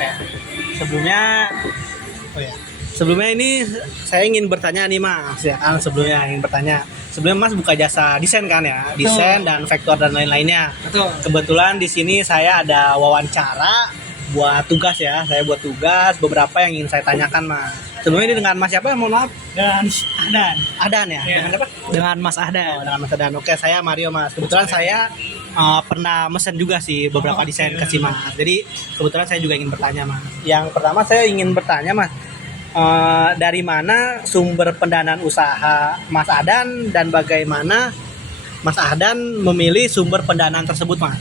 Oke. Sebelumnya, oh ya. Sebelumnya ini saya ingin bertanya nih Mas ya. Sebelumnya ingin bertanya. Sebelumnya Mas buka jasa desain kan ya? Desain dan vektor dan lain-lainnya. Betul. Kebetulan di sini saya ada wawancara buat tugas ya. Saya buat tugas beberapa yang ingin saya tanyakan Mas. Sebelumnya ini dengan Mas siapa? Mohon maaf. Dan Ahdan. Ahdan ya? Iya. Dengan apa? Dengan Mas Ahdan. Oh, dengan Mas Ahdan. Oke, saya Mario Mas. Kebetulan saya pernah mesen juga sih beberapa desain ke si Mas. Jadi kebetulan saya juga ingin bertanya Mas. Yang pertama saya ingin bertanya Mas, dari mana sumber pendanaan usaha Mas Ahdan dan bagaimana Mas Ahdan memilih sumber pendanaan tersebut Mas?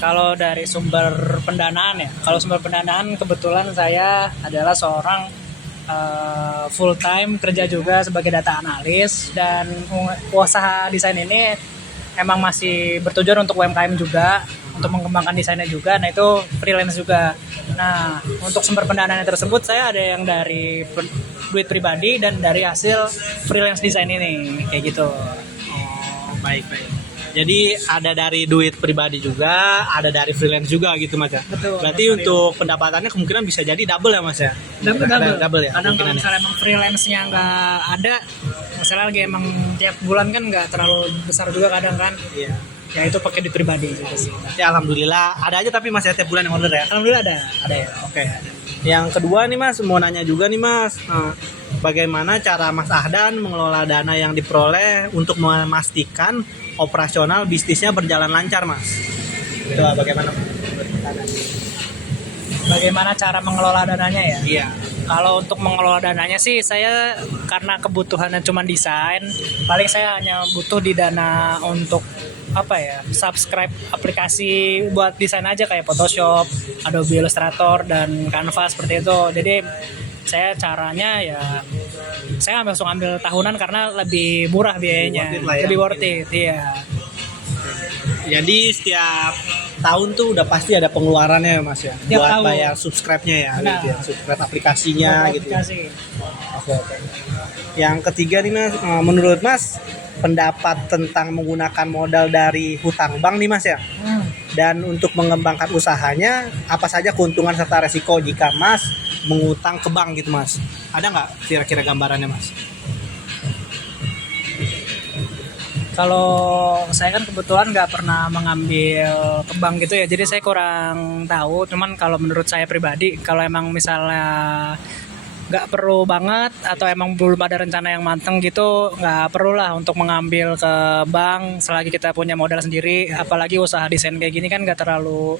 Kalau dari sumber pendanaan ya, kalau sumber pendanaan kebetulan saya adalah seorang full time kerja juga sebagai data analis, dan usaha desain ini emang masih bertujuan untuk UMKM juga, untuk mengembangkan desainnya juga. Nah itu freelance juga. Nah untuk sumber pendanaan tersebut saya ada yang dari duit pribadi dan dari hasil freelance desain ini kayak gitu. Oh, baik. Jadi ada dari duit pribadi juga, ada dari freelance juga gitu Mas ya. Betul. Berarti untuk pendapatannya kemungkinan bisa jadi double ya Mas ya. Double Ya. kadang kalau kemungkinannya. misalnya emang freelance-nya nggak ada, misalnya lagi emang tiap bulan kan nggak terlalu besar juga kadang kan, Iya. ya itu pakai duit pribadi gitu sih. Berarti alhamdulillah ada aja tapi Mas ya tiap bulan yang order ya. Alhamdulillah ada Ya. Oke. Yang kedua nih Mas, mau nanya juga nih Mas, bagaimana cara Mas Ahdan mengelola dana yang diperoleh untuk memastikan operasional bisnisnya berjalan lancar Mas? Coba bagaimana? bagaimana cara mengelola dananya ya. Iya. Kalau untuk mengelola dananya sih saya karena kebutuhannya cuma desain, paling saya hanya butuh di dana untuk apa ya, subscribe aplikasi buat desain aja kayak Photoshop, Adobe Illustrator dan Canva seperti itu. Jadi saya caranya ya saya langsung ambil tahunan karena lebih murah biayanya, Lebih worth it lah ya, lebih worth mungkin. it, iya. Jadi setiap tahun tuh udah pasti ada pengeluarannya ya Mas ya, Tiap buat tahun. bayar subscribe-nya ya, Nah. gitu ya, subscribe aplikasinya gitu ya. Aplikasi. Oke. Yang ketiga nih Mas, menurut Mas pendapat tentang menggunakan modal dari hutang bank nih Mas ya, dan untuk mengembangkan usahanya apa saja keuntungan serta resiko jika Mas mengutang ke bank gitu Mas? Ada nggak kira-kira gambarannya Mas? Kalau saya kan kebetulan nggak pernah mengambil ke bank gitu ya, jadi saya kurang tahu. Cuman kalau menurut saya pribadi, kalau emang misalnya nggak perlu banget atau emang belum ada rencana yang mateng gitu, nggak perlu lah untuk mengambil ke bank selagi kita punya modal sendiri. Apalagi usaha desain kayak gini kan nggak terlalu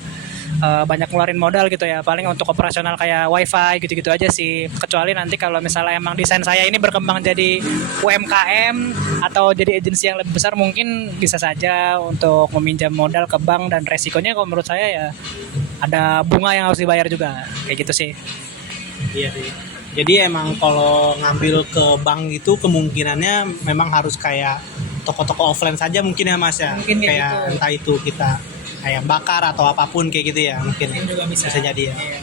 banyak ngeluarin modal gitu ya, paling untuk operasional kayak wifi gitu-gitu aja sih. Kecuali nanti kalau misalnya emang desain saya ini berkembang jadi UMKM atau jadi agensi yang lebih besar, mungkin bisa saja untuk meminjam modal ke bank, dan resikonya kalau menurut saya ya ada bunga yang harus dibayar juga kayak gitu sih. Iya sih. Jadi emang kalau ngambil ke bank itu kemungkinannya memang harus kayak toko-toko offline saja mungkin ya Mas ya. Mungkin kayak kayak gitu. entah itu kita kayak bakar atau apapun kayak gitu ya mungkin. Mungkin juga bisa. jadi ya. Iya.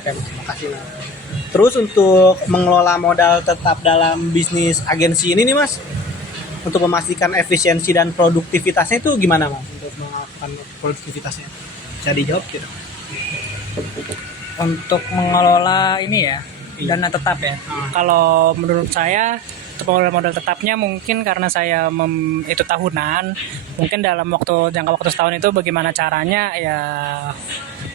Oke, makasih Mas. Terus untuk mengelola modal tetap dalam bisnis agensi ini nih Mas, untuk memastikan efisiensi dan produktivitasnya itu gimana Mas? Untuk melakukan produktivitasnya bisa dijawab gitu. Untuk mengelola ini ya, dana tetap ya. Kalau menurut saya untuk mengelola modal tetapnya mungkin karena saya itu tahunan, mungkin dalam jangka waktu setahun itu bagaimana caranya ya,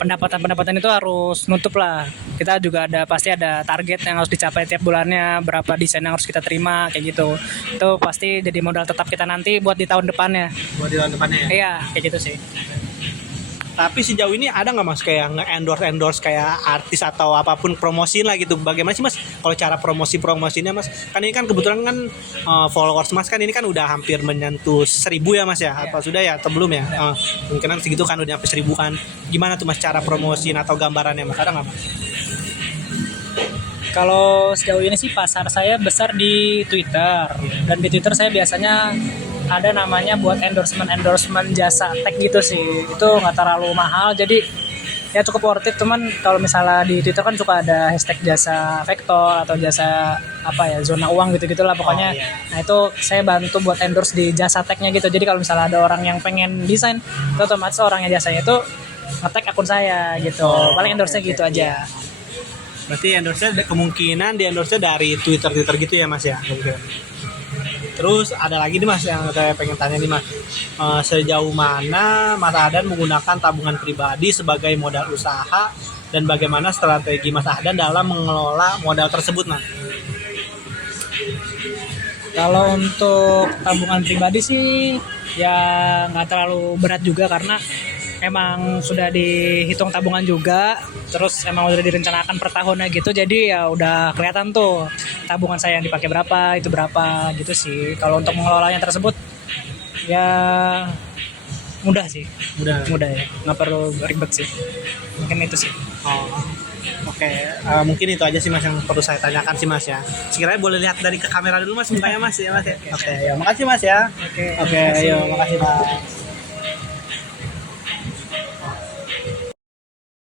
pendapatan itu harus nutup lah. Kita juga pasti ada target yang harus dicapai tiap bulannya, berapa desain yang harus kita terima kayak gitu. Itu pasti jadi modal tetap kita nanti buat di tahun depannya. Buat di tahun depannya ya. Iya, kayak gitu sih. Tapi sejauh ini ada nggak Mas kayak nge-endorse kayak artis atau apapun promosi lah gitu? Bagaimana sih Mas kalau cara promosinya Mas? Kan ini kan kebetulan kan followers Mas kan ini kan udah hampir menyentuh 1.000 ya Mas ya? Apa sudah ya atau belum ya? Mungkin kan segitu kan udah sampai 1.000 kan. Gimana tuh Mas cara promosiin atau gambarannya Mas? Ada nggak Mas? Kalau sejauh ini sih pasar saya besar di Twitter, dan di Twitter saya biasanya ada namanya buat endorsement jasa tag gitu sih. Itu nggak terlalu mahal, jadi ya cukup worth it. Cuman kalau misalnya di Twitter kan suka ada hashtag jasa vektor atau jasa apa ya, zona uang gitu gitulah pokoknya. Oh, iya. Nah itu saya bantu buat endorse di jasa tagnya gitu. Jadi kalau misalnya ada orang yang pengen desain, itu otomatis orang yang jasanya itu nge-tag akun saya gitu. Oh, Paling endorse-nya oke, gitu oke. aja. Berarti endorse-nya kemungkinan di endorse dari Twitter gitu ya Mas ya. Kemungkinan. Terus ada lagi nih Mas yang saya pengen tanya nih Mas. Sejauh mana Mas Ahdan menggunakan tabungan pribadi sebagai modal usaha dan bagaimana strategi Mas Ahdan dalam mengelola modal tersebut Mas? Kalau untuk tabungan pribadi sih ya nggak terlalu berat juga karena emang sudah dihitung tabungan juga, terus emang udah direncanakan per tahunnya gitu, jadi ya udah kelihatan tuh tabungan saya yang dipakai berapa, itu berapa gitu sih. Kalau untuk mengelolanya tersebut ya mudah sih, mudah ya, nggak perlu ribet sih. Mungkin itu sih. Oh, oke. Mungkin itu aja sih Mas yang perlu saya tanyakan sih Mas ya. Sekiranya boleh lihat dari ke kamera dulu Mas mukanya Mas ya Mas ya. Oke, ya makasih Mas ya. Oke, Oke, makasih. ayo makasih Mas.